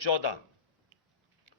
14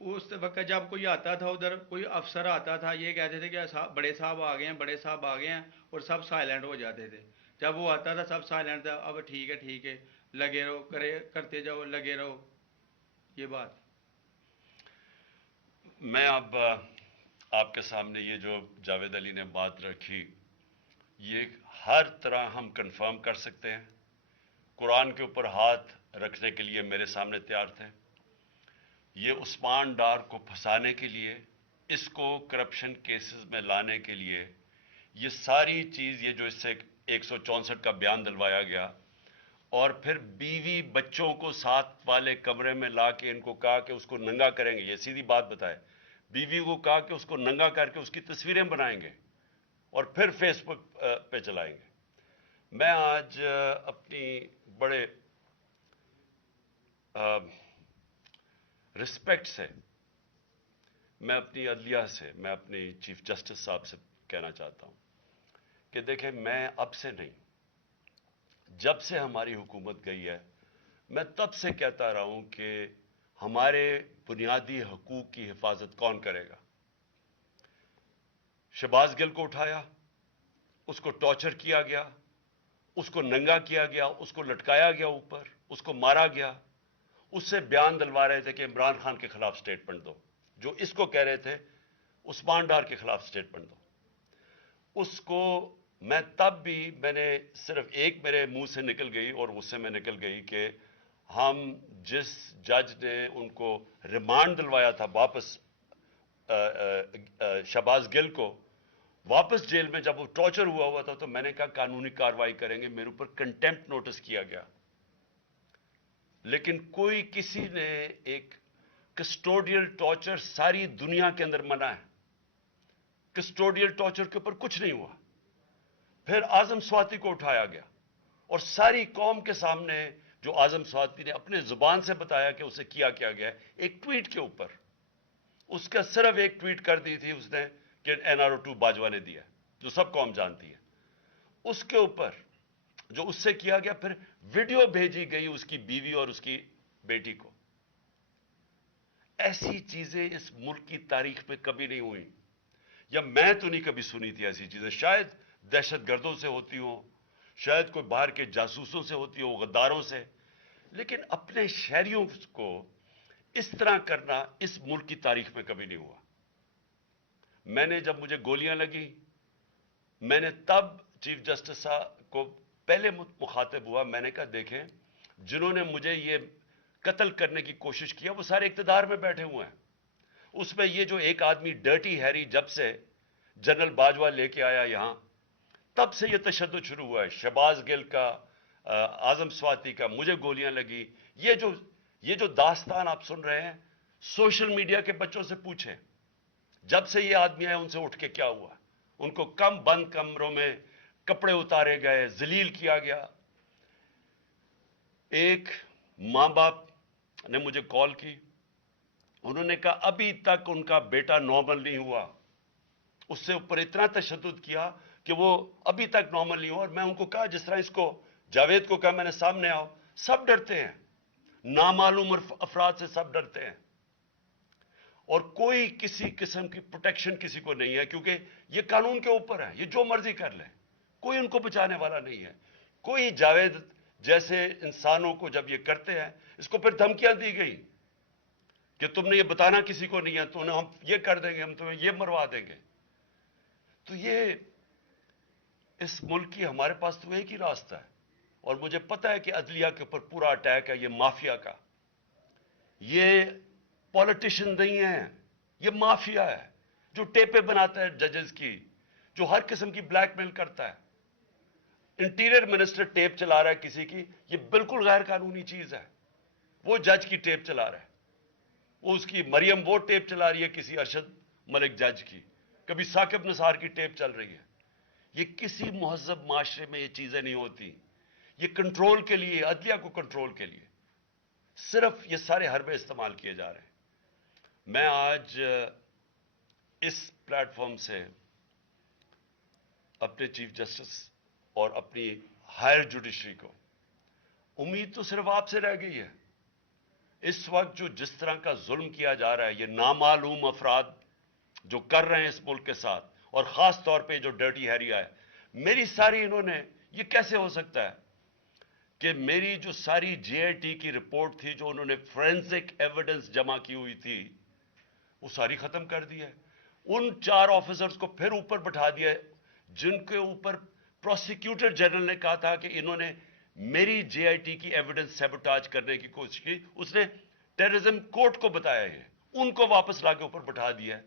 اس وقت جب کوئی آتا تھا ادھر، کوئی افسر آتا تھا، یہ کہتے تھے کہ بڑے صاحب آ گئے ہیں، بڑے صاحب آ گئے ہیں، اور سب سائلنٹ ہو جاتے تھے. جب وہ آتا تھا سب سائلنٹ تھا. اب ٹھیک ہے لگے رہو، کرتے جاؤ، لگے رہو. یہ بات. میں اب آپ کے سامنے یہ جو جاوید علی نے بات رکھی، یہ ہر طرح ہم کنفرم کر سکتے ہیں. قرآن کے اوپر ہاتھ رکھنے کے لیے میرے سامنے تیار تھے. یہ عثمان ڈار کو پھنسانے کے لیے، اس کو کرپشن کیسز میں لانے کے لیے، یہ ساری چیز، یہ جو اس سے 164 کا بیان دلوایا گیا، اور پھر بیوی بچوں کو ساتھ والے کمرے میں لا کے ان کو کہا کہ اس کو ننگا کریں گے. یہ سیدھی بات بتائے. بیوی کو کہا کہ اس کو ننگا کر کے اس کی تصویریں بنائیں گے اور پھر فیس بک پہ چلائیں گے. میں آج اپنی بڑے رسپیکٹ سے، میں اپنی عدلیہ سے، میں اپنی چیف جسٹس صاحب سے کہنا چاہتا ہوں کہ دیکھیں، میں اب سے نہیں، جب سے ہماری حکومت گئی ہے، میں تب سے کہتا رہا ہوں کہ ہمارے بنیادی حقوق کی حفاظت کون کرے گا. شہباز گل کو اٹھایا، اس کو ٹارچر کیا گیا، اس کو ننگا کیا گیا، اس کو لٹکایا گیا اوپر، اس کو مارا گیا. اس سے بیان دلوا رہے تھے کہ عمران خان کے خلاف سٹیٹمنٹ دو. جو اس کو کہہ رہے تھے عثمان ڈار کے خلاف سٹیٹمنٹ دو. اس کو میں تب بھی، میں نے صرف ایک میرے منہ سے نکل گئی اور اس سے میں نکل گئی کہ ہم جس جج نے ان کو ریمانڈ دلوایا تھا واپس، شہباز گل کو واپس جیل میں، جب وہ ٹارچر ہوا تھا، تو میں نے کہا قانونی کارروائی کریں گے. میرے اوپر کنٹیمپٹ نوٹس کیا گیا، لیکن کوئی کسی نے ایک کسٹوڈیل ٹارچر ساری دنیا کے اندر منع ہے. کسٹوڈیل ٹارچر کے اوپر کچھ نہیں ہوا. پھر اعظم سواتی کو اٹھایا گیا اور ساری قوم کے سامنے جو اعظم سواتی نے اپنے زبان سے بتایا کہ اسے کیا گیا، ایک ٹویٹ کے اوپر، اس کا صرف ایک ٹویٹ کر دی تھی اس نے کہ NRO2 باجوہ نے دیا، جو سب قوم جانتی ہے. اس کے اوپر جو اس سے کیا گیا، پھر ویڈیو بھیجی گئی اس کی بیوی اور اس کی بیٹی کو. ایسی چیزیں اس ملک کی تاریخ میں کبھی نہیں ہوئی، یا میں تو نہیں کبھی سنی تھی ایسی چیزیں. شاید دہشت گردوں سے ہوتی ہوں، شاید کوئی باہر کے جاسوسوں سے ہوتی ہو، غداروں سے، لیکن اپنے شہریوں کو اس طرح کرنا اس ملک کی تاریخ میں کبھی نہیں ہوا. میں نے، جب مجھے گولیاں لگی، میں نے تب چیف جسٹس صاحب کو پہلے مخاطب ہوا. میں نے کہا دیکھیں، جنہوں نے مجھے یہ قتل کرنے کی کوشش کیا وہ سارے اقتدار میں بیٹھے ہوئے ہیں. اس میں یہ جو ایک آدمی ڈرٹی ہیری جب سے جنرل باجوہ لے کے آیا یہاں، تب سے یہ تشدد شروع ہوا ہے. شہباز گل کا، اعظم سواتی کا، مجھے گولیاں لگی. یہ جو داستان آپ سن رہے ہیں، سوشل میڈیا کے بچوں سے پوچھیں، جب سے یہ آدمی آئے ان سے اٹھ کے کیا ہوا. ان کو بند کمروں میں کپڑے اتارے گئے، ذلیل کیا گیا. ایک ماں باپ نے مجھے کال کی، انہوں نے کہا ابھی تک ان کا بیٹا نارمل نہیں ہوا. اس سے اوپر اتنا تشدد کیا کہ وہ ابھی تک نارمل نہیں ہوا. اور میں ان کو کہا، جس طرح اس کو جاوید کو کہا میں نے سامنے آؤ، سب ڈرتے ہیں، نامعلوم افراد سے سب ڈرتے ہیں، اور کوئی کسی قسم کی پروٹیکشن کسی کو نہیں ہے، کیونکہ یہ قانون کے اوپر ہے، یہ جو مرضی کر لیں، کوئی ان کو بچانے والا نہیں ہے. کوئی جاوید جیسے انسانوں کو جب یہ کرتے ہیں، اس کو پھر دھمکیاں دی گئی کہ تم نے یہ بتانا کسی کو نہیں ہے، تو ہم یہ کر دیں گے، ہم تمہیں یہ مروا دیں گے. تو یہ اس ملک کی، ہمارے پاس تو ایک ہی راستہ ہے، اور مجھے پتہ ہے کہ عدلیہ کے اوپر پورا اٹیک ہے یہ مافیا کا. یہ پولیٹیشن نہیں ہے، یہ مافیا ہے جو ٹیپیں بناتا ہے ججز کی، جو ہر قسم کی بلیک میل کرتا ہے. انٹیریئر منسٹر ٹیپ چلا رہا ہے کسی کی، یہ بالکل غیر قانونی چیز ہے. وہ جج کی ٹیپ چلا رہا ہے، وہ اس کی مریم وہ ٹیپ چلا رہی ہے کسی ارشد ملک جج کی، کبھی ثاقب نثار کی ٹیپ چل رہی ہے. یہ کسی مہذب معاشرے میں یہ چیزیں نہیں ہوتی. یہ کنٹرول کے لیے، عدلیہ کو کنٹرول کے لیے صرف یہ سارے حربے استعمال کیے جا رہے ہیں. میں آج اس پلیٹ فارم سے اپنے چیف جسٹس اور اپنی ہائر جوڈیشری کو، امید تو صرف آپ سے رہ گئی ہے اس وقت جو جس طرح کا ظلم کیا جا رہا ہے، یہ نامعلوم افراد جو کر رہے ہیں اس ملک کے ساتھ، اور خاص طور پہ جو ڈرٹی ہیری ہے، میری ساری انہوں نے، یہ کیسے ہو سکتا ہے کہ میری جو ساری جے آئی ٹی کی رپورٹ تھی، جو انہوں نے فورینسک ایویڈنس جمع کی ہوئی تھی، وہ ساری ختم کر دی ہے. ان 4 آفیسرز کو پھر اوپر بٹھا دیا ہے جن کے اوپر پروسیکیوٹر جنرل نے کہا تھا کہ انہوں نے میری جے آئی ٹی کی ایویڈنس سیبوٹاج کرنے کی کوشش کی. اس نے ٹیررزم کورٹ کو بتایا ہے، ان کو واپس لا کے اوپر بٹھا دیا ہے.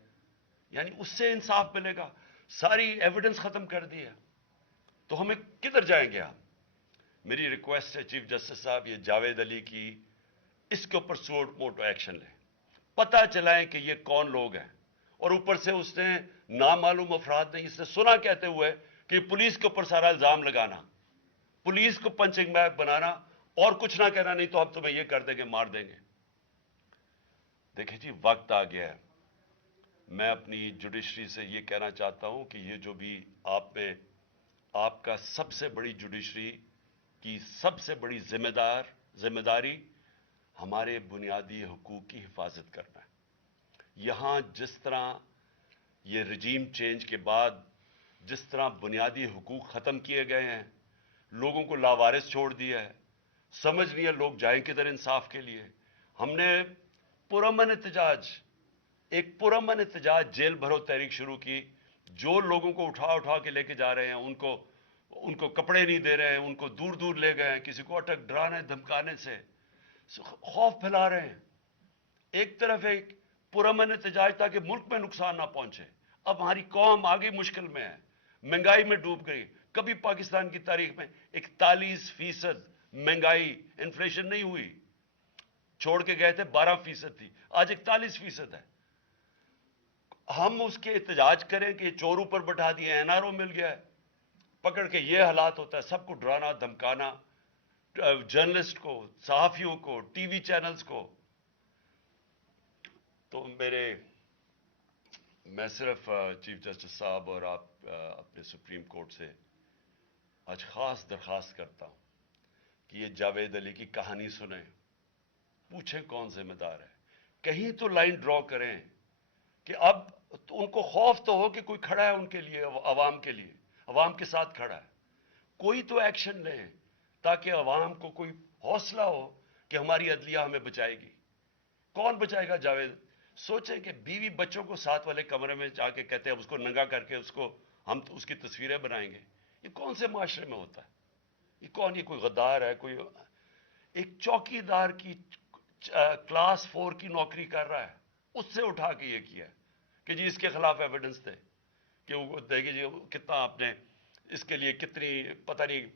یعنی اس سے انصاف ملے گا؟ ساری ایویڈنس ختم کر دی ہے. تو ہمیں کدھر جائیں گے آپ؟ میری ریکویسٹ ہے چیف جسٹس صاحب، یہ جاوید علی کی، اس کے اوپر سوٹ موٹو ایکشن لیں، پتہ چلائیں کہ یہ کون لوگ ہیں. اور اوپر سے اس نے نامعلوم افراد نے اس نے سنا کہتے ہوئے کہ پولیس کے اوپر سارا الزام لگانا، پولیس کو پنچنگ بیگ بنانا، اور کچھ نہ کہنا، نہیں تو ہم تمہیں یہ کر دیں گے، مار دیں گے. دیکھیں جی، وقت آ گیا ہے. میں اپنی جوڈیشری سے یہ کہنا چاہتا ہوں کہ یہ جو بھی آپ کا سب سے بڑی جوڈیشری کی سب سے بڑی ذمہ داری ہمارے بنیادی حقوق کی حفاظت کرنا ہے. یہاں جس طرح یہ رجیم چینج کے بعد جس طرح بنیادی حقوق ختم کیے گئے ہیں، لوگوں کو لاوارث چھوڑ دیا ہے، سمجھ نہیں ہے لوگ جائیں کدھر انصاف کے لیے. ہم نے ایک پرامن احتجاج جیل بھرو تحریک شروع کی. جو لوگوں کو اٹھا کے لے کے جا رہے ہیں، ان کو کپڑے نہیں دے رہے ہیں، ان کو دور دور لے گئے ہیں، کسی کو اٹک ڈرانے دھمکانے سے خوف پھیلا رہے ہیں. ایک طرف ایک پرامن احتجاج تاکہ ملک میں نقصان نہ پہنچے. اب ہماری قوم آگے مشکل میں ہے، مہنگائی میں ڈوب گئی. کبھی پاکستان کی تاریخ میں 41% مہنگائی انفلیشن نہیں ہوئی. چھوڑ کے گئے تھے 12% تھی، آج 41% ہے. ہم اس کے احتجاج کریں کہ چور اوپر بٹھا دیے، این آر او مل گیا ہے، پکڑ کے یہ حالات ہوتا ہے. سب کو ڈرانا دھمکانا، جرنلسٹ کو، صحافیوں کو، ٹی وی چینلز کو. تو میں صرف چیف جسٹس صاحب اور آپ اپنے سپریم کورٹ سے آج خاص درخواست کرتا ہوں کہ یہ جاوید علی کی کہانی سنیں، پوچھیں کون ذمہ دار ہے. کہیں تو لائن ڈرا کریں کہ اب ان کو خوف تو ہو کہ کوئی کھڑا ہے ان کے لیے، عوام کے لیے، عوام کے ساتھ کھڑا ہے. کوئی تو ایکشن لیں تاکہ عوام کو کوئی حوصلہ ہو کہ ہماری عدلیہ ہمیں بچائے گی. کون بچائے گا جاوید؟ سوچیں کہ بیوی بچوں کو ساتھ والے کمرے میں جا کے کہتے ہیں اس کو ننگا کر کے ہم اس کی تصویریں بنائیں گے. یہ کون سے معاشرے میں ہوتا ہے؟ یہ کوئی غدار ہے؟ کوئی ایک چوکی دار کی کلاس 4 کی نوکری کر رہا ہے، اس سے اٹھا کے یہ کیا کہ جی اس کے خلاف ایویڈنس دے، کہ وہ دیکھیں جی کتنا آپ نے اس کے لیے کتنی، پتہ نہیں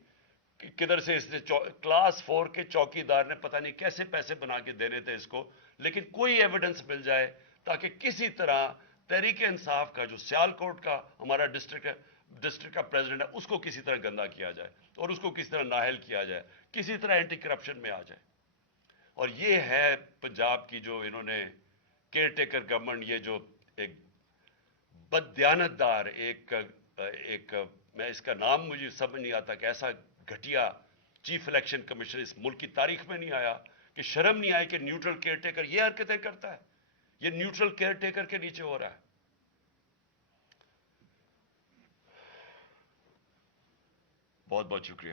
کدھر سے اس نے کلاس 4 کے چوکی دار نے پتہ نہیں کیسے پیسے بنا کے دینے تھے اس کو. لیکن کوئی ایویڈنس مل جائے تاکہ کسی طرح تحریک انصاف کا جو سیال کوٹ کا ہمارا ڈسٹرکٹ کا پریزیڈنٹ ہے، اس کو کسی طرح گندا کیا جائے اور اس کو کسی طرح نااہل کیا جائے، کسی طرح اینٹی کرپشن میں آ جائے. اور یہ ہے پنجاب کی جو انہوں نے کیئر ٹیکر گورنمنٹ، یہ جو ایک بددیانت دار ایک میں اس کا نام مجھے سمجھ نہیں آتا کہ ایسا گھٹیا چیف الیکشن کمیشن اس ملک کی تاریخ میں نہیں آیا کہ شرم نہیں آئی کہ نیوٹرل کیئر ٹیکر یہ حرکتیں کرتا ہے. یہ نیوٹرل کیئر ٹیکر کے نیچے ہو رہا ہے. بہت بہت شکریہ.